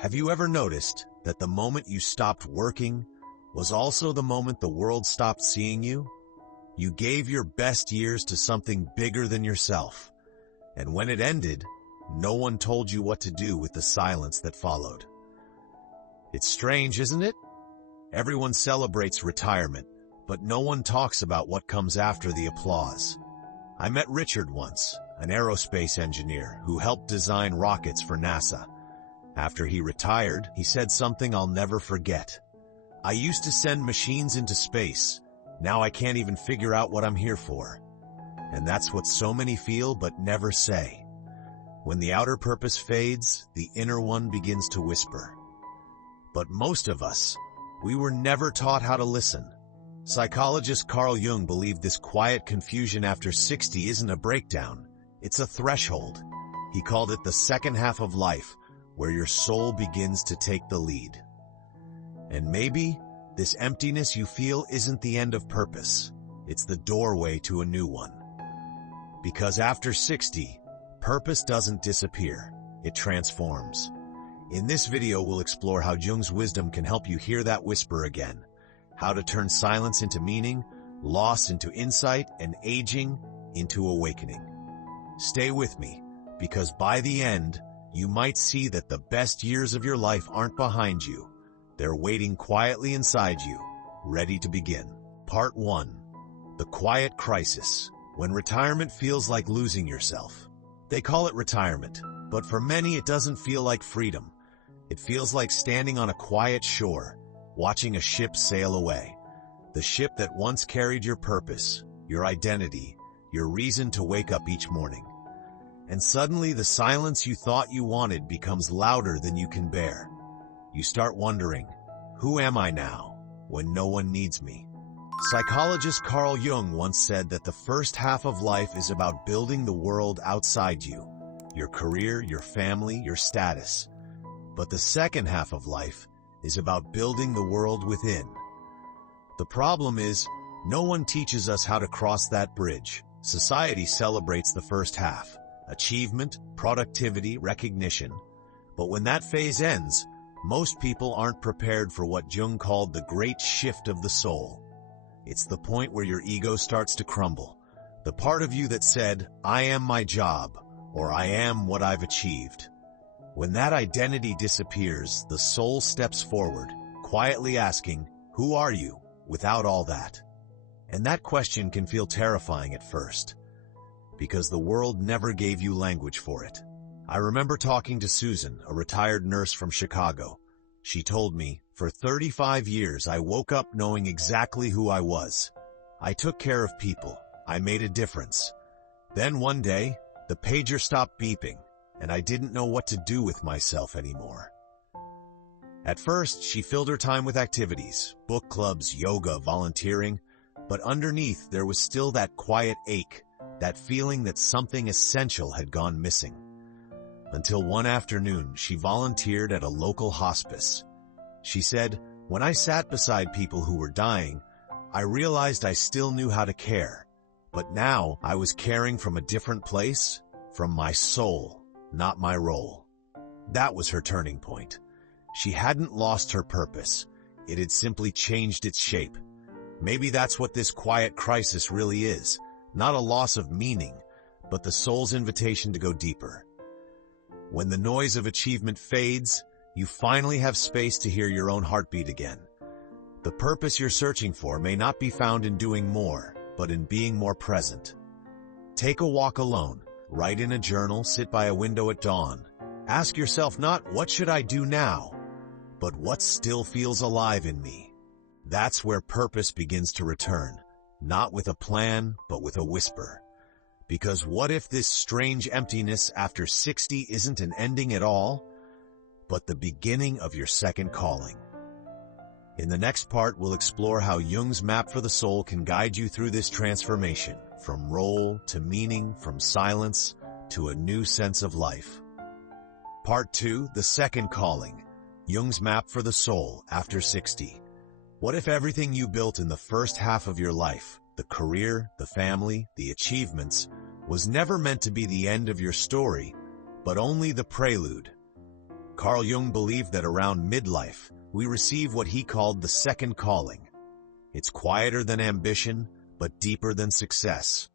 Have you ever noticed that the moment you stopped working was also the moment the world stopped seeing you? You gave your best years to something bigger than yourself, and when it ended, no one told you what to do with the silence that followed. It's strange, isn't it? Everyone celebrates retirement, but no one talks about what comes after the applause. I met Richard once, an aerospace engineer who helped design rockets for NASA. After he retired, he said something I'll never forget. "I used to send machines into space. Now I can't even figure out what I'm here for." And that's what so many feel but never say. When the outer purpose fades, the inner one begins to whisper. But most of us, we were never taught how to listen. Psychologist Carl Jung believed this quiet confusion after 60 isn't a breakdown, it's a threshold. He called it the second half of life, where your soul begins to take the lead. And maybe this emptiness you feel isn't the end of purpose. It's the doorway to a new one. Because after 60, purpose doesn't disappear, it transforms. In this video, we'll explore how Jung's wisdom can help you hear that whisper again, how to turn silence into meaning, loss into insight, and aging into awakening. Stay with me, because by the end, you might see that the best years of your life aren't behind you. They're waiting quietly inside you, ready to begin. Part 1. The Quiet Crisis. When retirement feels like losing yourself. They call it retirement, but for many it doesn't feel like freedom. It feels like standing on a quiet shore, watching a ship sail away. The ship that once carried your purpose, your identity, your reason to wake up each morning. And suddenly the silence you thought you wanted becomes louder than you can bear. You start wondering, who am I now, when no one needs me? Psychologist Carl Jung once said that the first half of life is about building the world outside you, your career, your family, your status. But the second half of life is about building the world within. The problem is, no one teaches us how to cross that bridge. Society celebrates the first half, achievement, productivity, recognition. But when that phase ends, most people aren't prepared for what Jung called the great shift of the soul. It's the point where your ego starts to crumble. The part of you that said, "I am my job," or "I am what I've achieved." When that identity disappears, the soul steps forward, quietly asking, "Who are you?" without all that. And that question can feel terrifying at first, because the world never gave you language for it. I remember talking to Susan, a retired nurse from Chicago. She told me, "For 35 years I woke up knowing exactly who I was. I took care of people. I made a difference. Then one day, the pager stopped beeping, and I didn't know what to do with myself anymore." At first, she filled her time with activities, book clubs, yoga, volunteering, but underneath there was still that quiet ache, that feeling that something essential had gone missing. Until one afternoon, she volunteered at a local hospice. She said, "When I sat beside people who were dying, I realized I still knew how to care. But now I was caring from a different place, from my soul, not my role." That was her turning point. She hadn't lost her purpose. It had simply changed its shape. Maybe that's what this quiet crisis really is. Not a loss of meaning, but the soul's invitation to go deeper. When the noise of achievement fades, you finally have space to hear your own heartbeat again. The purpose you're searching for may not be found in doing more, but in being more present. Take a walk alone, write in a journal, sit by a window at dawn. Ask yourself not, "What should I do now?" but "What still feels alive in me?" That's where purpose begins to return, not with a plan, but with a whisper. Because what if this strange emptiness after 60 isn't an ending at all, but the beginning of your second calling? In the next part, we'll explore how Jung's map for the soul can guide you through this transformation, from role to meaning, from silence to a new sense of life. Part 2, The Second Calling, Jung's map for the soul after 60. What if everything you built in the first half of your life, the career, the family, the achievements, was never meant to be the end of your story, but only the prelude? Carl Jung believed that around midlife, we receive what he called the second calling. It's quieter than ambition, but deeper than success.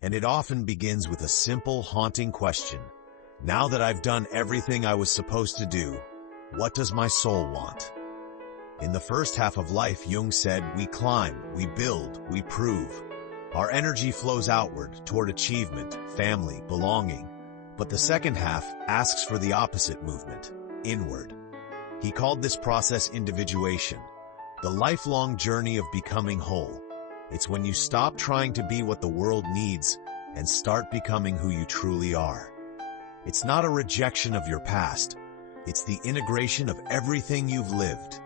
And it often begins with a simple, haunting question. Now that I've done everything I was supposed to do, what does my soul want? In the first half of life, Jung said, we climb, we build, we prove. Our energy flows outward toward achievement, family, belonging. But the second half asks for the opposite movement, inward. He called this process individuation, the lifelong journey of becoming whole. It's when you stop trying to be what the world needs and start becoming who you truly are. It's not a rejection of your past. It's the integration of everything you've lived.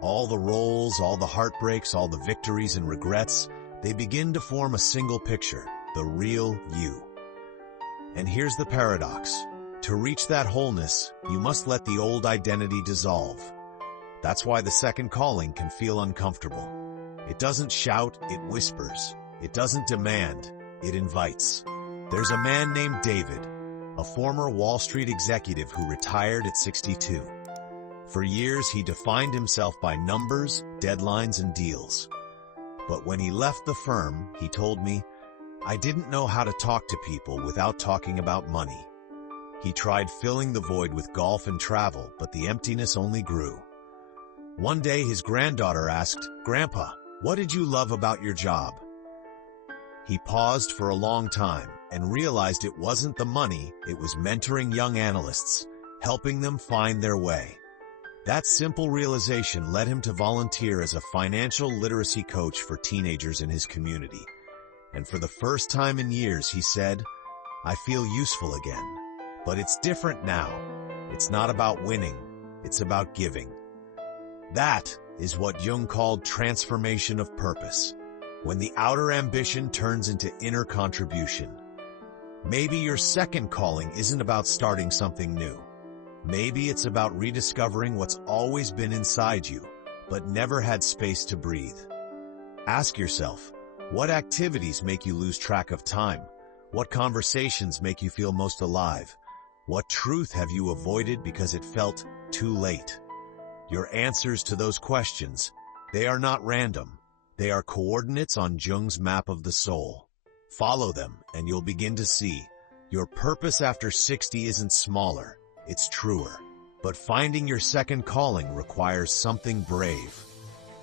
All the roles, all the heartbreaks, all the victories and regrets, they begin to form a single picture, the real you. And here's the paradox. To reach that wholeness, you must let the old identity dissolve. That's why the second calling can feel uncomfortable. It doesn't shout, it whispers. It doesn't demand, it invites. There's a man named David, a former Wall Street executive who retired at 62. For years, he defined himself by numbers, deadlines, and deals. But when he left the firm, he told me, I didn't know how to talk to people without talking about money. He tried filling the void with golf and travel, but the emptiness only grew. One day, his granddaughter asked, Grandpa, what did you love about your job? He paused for a long time and realized it wasn't the money, it was mentoring young analysts, helping them find their way. That simple realization led him to volunteer as a financial literacy coach for teenagers in his community. And for the first time in years, he said, I feel useful again. But it's different now. It's not about winning. It's about giving. That is what Jung called transformation of purpose, when the outer ambition turns into inner contribution. Maybe your second calling isn't about starting something new. Maybe it's about rediscovering what's always been inside you, but never had space to breathe. Ask yourself, what activities make you lose track of time? What conversations make you feel most alive? What truth have you avoided because it felt too late? Your answers to those questions, they are not random. They are coordinates on Jung's map of the soul. Follow them, and you'll begin to see your purpose after 60 isn't smaller. It's truer. But finding your second calling requires something brave.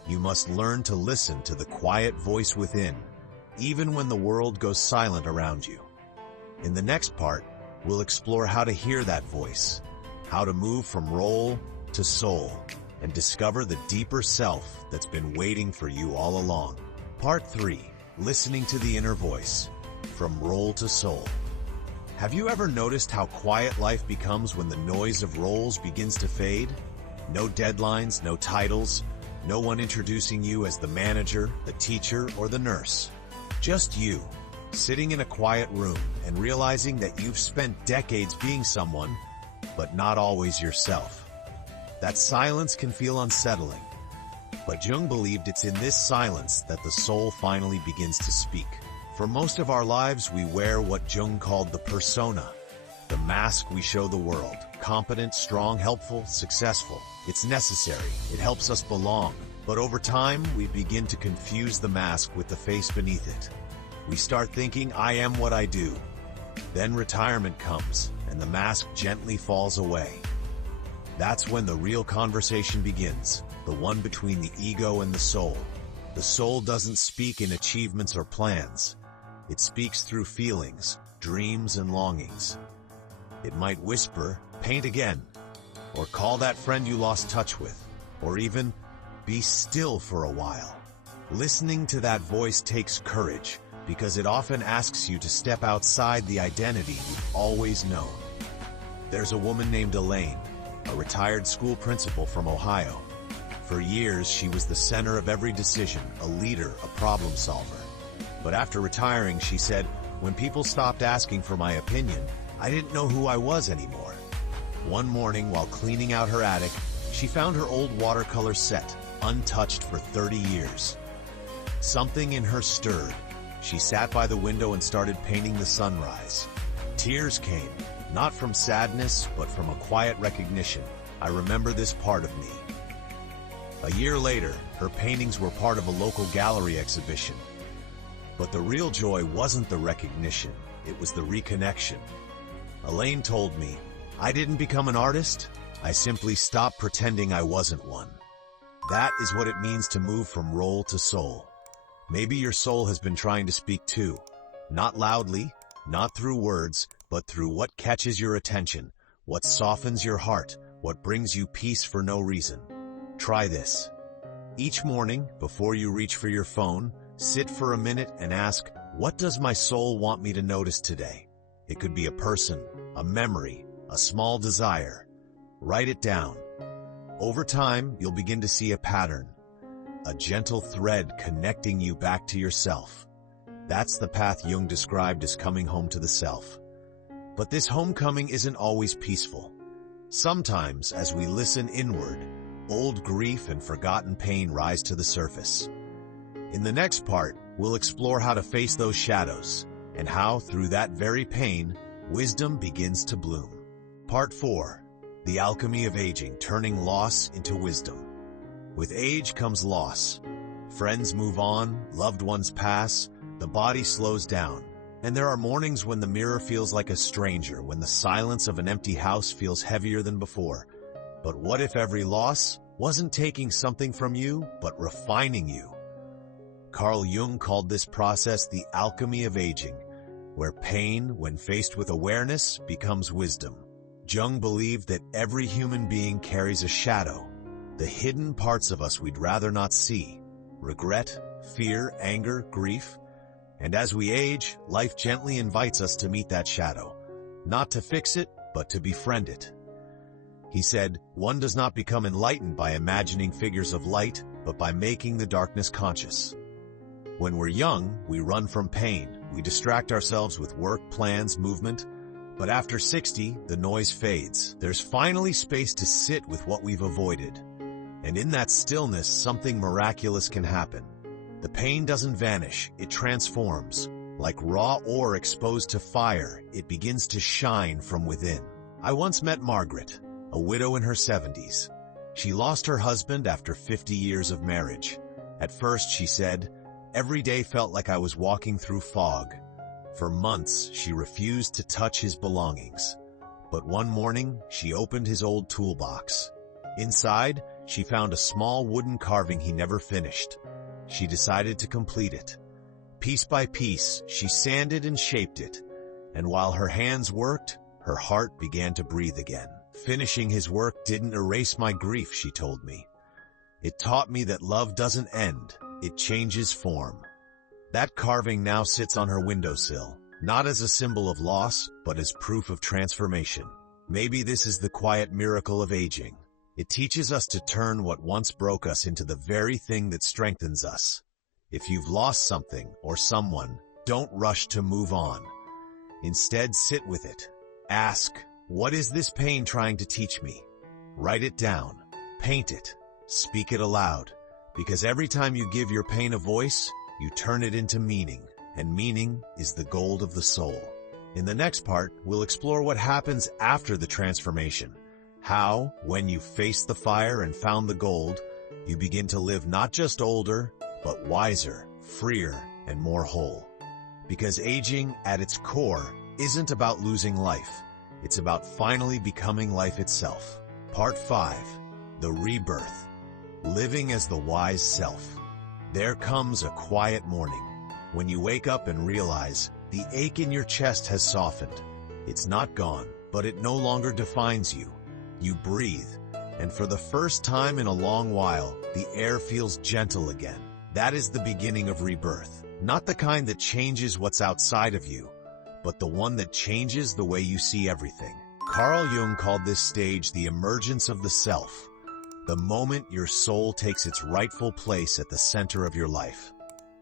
You must learn to listen to the quiet voice within, even when the world goes silent around you. In the next part, we'll explore how to hear that voice, how to move from role to soul, and discover the deeper self that's been waiting for you all along. Part 3. Listening to the inner voice, from role to soul. Have you ever noticed how quiet life becomes when the noise of roles begins to fade? No deadlines, no titles, no one introducing you as the manager, the teacher, or the nurse. Just you, sitting in a quiet room and realizing that you've spent decades being someone, but not always yourself. That silence can feel unsettling, but Jung believed it's in this silence that the soul finally begins to speak. For most of our lives, we wear what Jung called the persona, the mask we show the world. Competent, strong, helpful, successful. It's necessary. It helps us belong. But over time, we begin to confuse the mask with the face beneath it. We start thinking, I am what I do. Then retirement comes, and the mask gently falls away. That's when the real conversation begins, the one between the ego and the soul. The soul doesn't speak in achievements or plans. It speaks through feelings, dreams, and longings. It might whisper, paint again, or call that friend you lost touch with, or even be still for a while. Listening to that voice takes courage, because it often asks you to step outside the identity you've always known. There's a woman named Elaine, a retired school principal from Ohio. For years, she was the center of every decision, a leader, a problem solver. But after retiring, she said, when people stopped asking for my opinion, I didn't know who I was anymore. One morning, while cleaning out her attic, she found her old watercolor set, untouched for 30 years. Something in her stirred. She sat by the window and started painting the sunrise. Tears came, Not from sadness, but from a quiet recognition. I remember this part of me. A year later, her paintings were part of a local gallery exhibition. But the real joy wasn't the recognition, it was the reconnection. Elaine told me, I didn't become an artist, I simply stopped pretending I wasn't one. That is what it means to move from role to soul. Maybe your soul has been trying to speak too. Not loudly, not through words, but through what catches your attention, what softens your heart, what brings you peace for no reason. Try this. Each morning, before you reach for your phone, sit for a minute and ask, what does my soul want me to notice today? It could be a person, a memory, a small desire. Write it down. Over time, you'll begin to see a pattern, a gentle thread connecting you back to yourself. That's the path Jung described as coming home to the self. But this homecoming isn't always peaceful. Sometimes, as we listen inward, old grief and forgotten pain rise to the surface. In the next part, we'll explore how to face those shadows, and how, through that very pain, wisdom begins to bloom. Part 4. The Alchemy of Aging, Turning Loss into Wisdom. With age comes loss. Friends move on, loved ones pass, the body slows down. And there are mornings when the mirror feels like a stranger, when the silence of an empty house feels heavier than before. But what if every loss wasn't taking something from you, but refining you? Carl Jung called this process the alchemy of aging, where pain, when faced with awareness, becomes wisdom. Jung believed that every human being carries a shadow, the hidden parts of us we'd rather not see: regret, fear, anger, grief. And as we age, life gently invites us to meet that shadow, not to fix it, but to befriend it. He said, one does not become enlightened by imagining figures of light, but by making the darkness conscious. When we're young, we run from pain. We distract ourselves with work, plans, movement. But after 60, the noise fades. There's finally space to sit with what we've avoided. And in that stillness, something miraculous can happen. The pain doesn't vanish, it transforms. Like raw ore exposed to fire, it begins to shine from within. I once met Margaret, a widow in her 70s. She lost her husband after 50 years of marriage. At first, she said, every day felt like I was walking through fog. For months, she refused to touch his belongings. But one morning, she opened his old toolbox. Inside, she found a small wooden carving he never finished. She decided to complete it. Piece by piece, she sanded and shaped it. And while her hands worked, her heart began to breathe again. Finishing his work didn't erase my grief, she told me. It taught me that love doesn't end, it changes form. That carving now sits on her windowsill, not as a symbol of loss, but as proof of transformation. Maybe this is the quiet miracle of aging. It teaches us to turn what once broke us into the very thing that strengthens us. If you've lost something or someone, don't rush to move on. Instead, sit with it. Ask, what is this pain trying to teach me? Write it down. Paint it. Speak it aloud. Because every time you give your pain a voice, you turn it into meaning. And meaning is the gold of the soul. In the next part, we'll explore what happens after the transformation. How, when you faced the fire and found the gold, you begin to live not just older, but wiser, freer, and more whole. Because aging, at its core, isn't about losing life. It's about finally becoming life itself. Part 5. The Rebirth. Living as the wise self. There comes a quiet morning, when you wake up and realize the ache in your chest has softened. It's not gone, but it no longer defines you. You breathe, and for the first time in a long while, the air feels gentle again. That is the beginning of rebirth. Not the kind that changes what's outside of you, but the one that changes the way you see everything. Carl Jung called this stage the emergence of the self, the moment your soul takes its rightful place at the center of your life.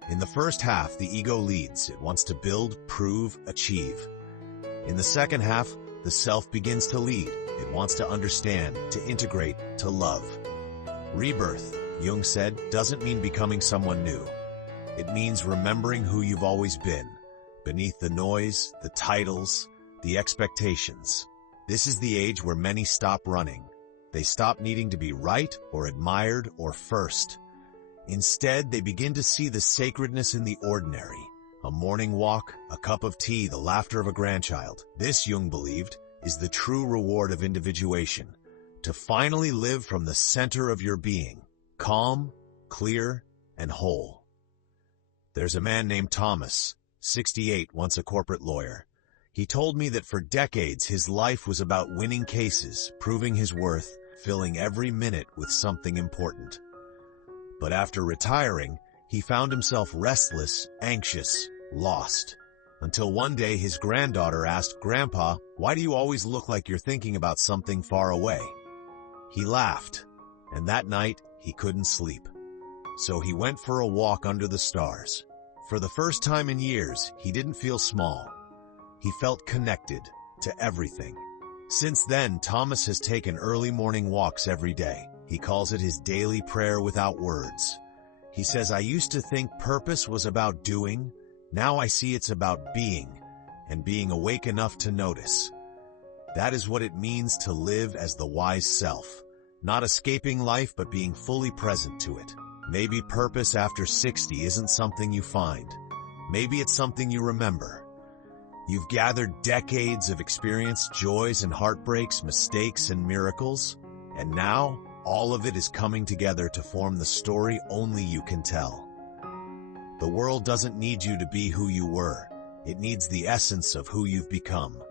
In the first half, the ego leads. It wants to build, prove, achieve. In the second half, the self begins to lead. It wants to understand, to integrate, to love. Rebirth, Jung said, doesn't mean becoming someone new. It means remembering who you've always been, beneath the noise, the titles, The expectations. This is the age where many stop running. They stop needing to be right or admired or first. Instead, they begin to see the sacredness in the ordinary. A morning walk, a cup of tea, the laughter of a grandchild. This, Jung believed, is the true reward of individuation. To finally live from the center of your being, calm, clear, and whole. There's a man named Thomas, 68, once a corporate lawyer. He told me that for decades his life was about winning cases, proving his worth, filling every minute with something important. But after retiring, he found himself restless, anxious, lost. Until one day his granddaughter asked, "Grandpa, why do you always look like you're thinking about something far away?" He laughed, and that night he couldn't sleep. So he went for a walk under the stars. For the first time in years, he didn't feel small. He felt connected to everything. Since then, Thomas has taken early morning walks every day. He calls it his daily prayer without words. He says, "I used to think purpose was about doing. Now I see it's about being, and being awake enough to notice." That is what it means to live as the wise self. Not escaping life, but being fully present to it. Maybe purpose after 60 isn't something you find. Maybe it's something you remember. You've gathered decades of experience, joys and heartbreaks, mistakes and miracles, and now all of it is coming together to form the story only you can tell. The world doesn't need you to be who you were. It needs the essence of who you've become.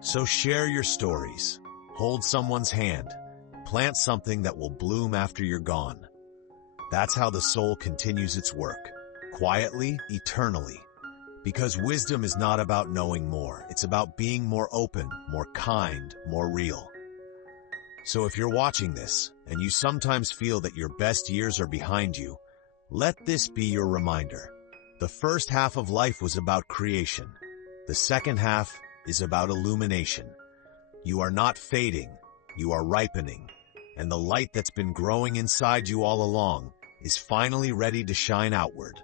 So share your stories, hold someone's hand, plant something that will bloom after you're gone. That's how the soul continues its work, quietly, eternally. Because wisdom is not about knowing more, it's about being more open, more kind, more real. So if you're watching this, and you sometimes feel that your best years are behind you, let this be your reminder. The first half of life was about creation. The second half is about illumination. You are not fading, you are ripening, and the light that's been growing inside you all along is finally ready to shine outward.